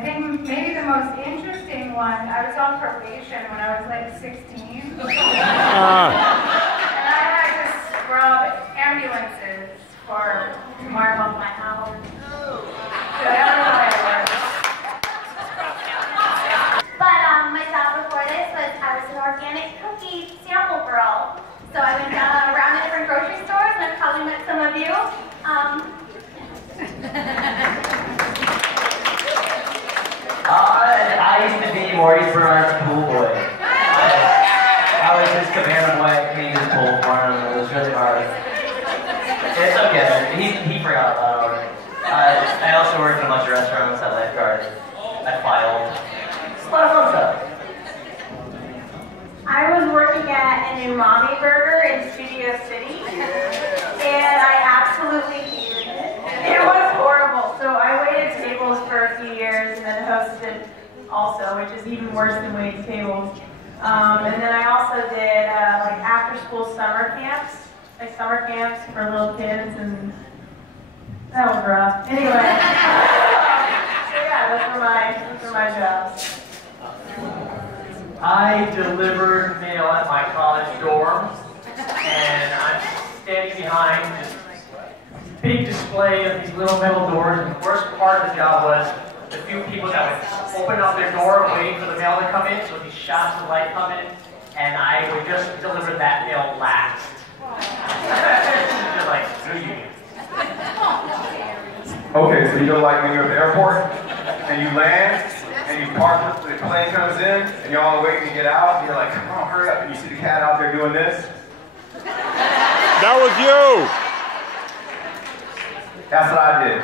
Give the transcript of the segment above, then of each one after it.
I think maybe the most interesting one, I was on probation when I was like 16. And I had to scrub ambulances to mark off my hours. So that was how I worked. But my job before this was I was an organic cookie sample girl. So I went around to different grocery stores, and I've probably met some of you. I used to be Maurice Bernard's pool boy. I was his command boy at Canadian pool for him. It was really hard. It's okay. He forgot about it. I also worked in a bunch of restaurants at lifeguard. I filed. It's a lot of fun stuff. I was working at an umami burger in Studio City, and I absolutely hated it. It was horrible. So I waited tables for a few years and then hosted also, which is even worse than waiting tables. And then I also did like after-school summer camps, for little kids, and that was rough. Anyway, so yeah, those were my jobs. I delivered mail at my college dorm, and I'm standing behind this big display of these little metal doors, and the worst part of the job was the few people that would open up their door waiting for the mail to come in, so these shots of light come in, and I would just deliver that mail last. Just like, who you? Okay, so you know like when you're at the airport, and you land, and you park, the plane comes in, and you're all waiting to get out, and you're like, come on, hurry up, and you see the cat out there doing this? That was you! That's what I did.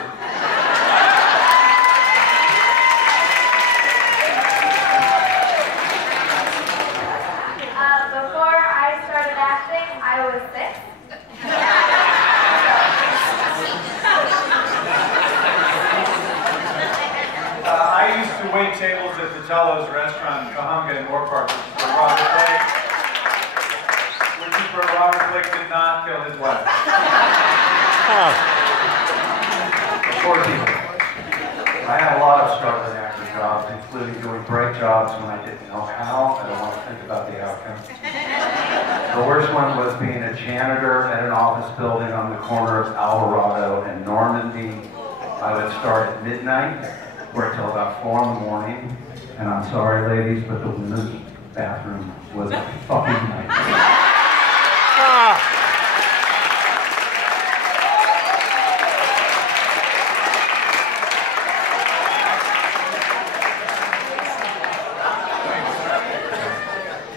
Before I started acting, I was 6. I used to wait tables at the Jello's restaurant in Cahuenga in Moore Park, which is where Robert Blake did not kill his wife. Poor people. I had a lot of struggling acting jobs, including doing break jobs when I didn't know how. I don't want to think about the outcome. The worst one was being a janitor at an office building on the corner of Alvarado and Normandy. I would start at midnight, work till about 4 in the morning, and I'm sorry ladies, but the women's bathroom was a fucking nightmare.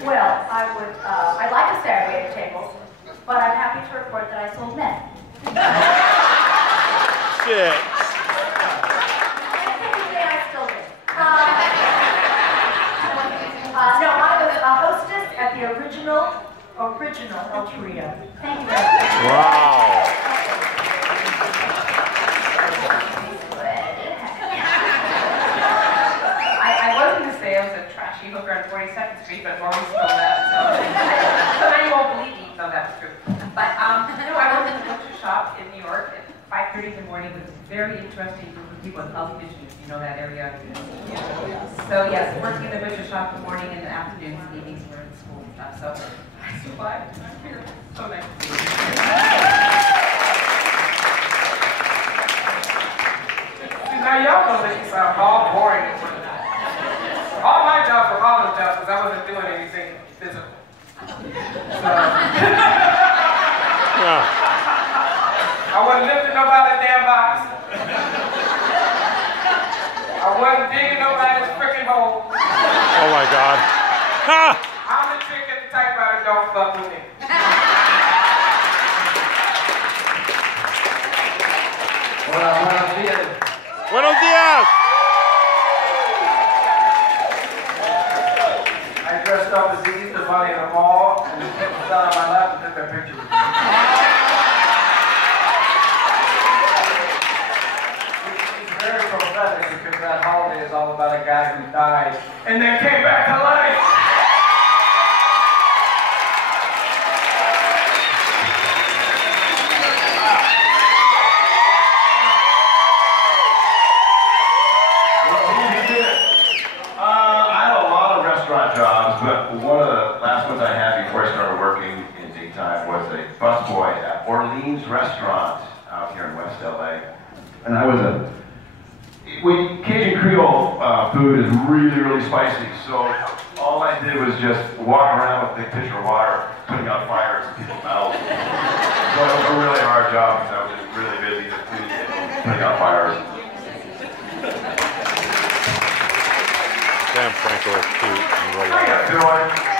Well, I'd like to say I waited tables, but I'm happy to report that I sold meth. Shit. No, I was a hostess at the original El Torito. Thank you very much. Wow. I was going to say I was a trashy hooker on 42nd Street, but Maurice stole that, so now you won't believe me, so that's true. But no, I worked in the butcher shop in New York at 5:30 in the morning with a very interesting group of people in Healthy Vision, if you know that area. So yes, working in the butcher shop in the morning and the afternoons and evenings we're in school and stuff. So I survived. I'm here. So nice to meet you. Now y'all know that you sound all boring in front of that. All my jobs were office jobs because I wasn't doing anything physical. So, I wasn't lifting nobody's damn box. I wasn't digging nobody's freaking hole. Oh my God. Ha! I'm the chick at the typewriter, don't fuck with me. Buenos días. Buenos días! I dressed up as the Easter Bunny in the mall, and the people sat on my lap and took their picture with me. It's very prophetic because that holiday is all about a guy who died and then came back to life. What movie one of the last ones I had before I started working in daytime was a busboy at Orleans Restaurant out here in West LA. And I was Cajun Creole food is really, really spicy, so all I did was just walk around with a big pitcher of water, putting out fires in people's mouths. So it was a really hard job because I was just really busy just cleaning tables, putting out fires. Sam Franco is cute. How you doing?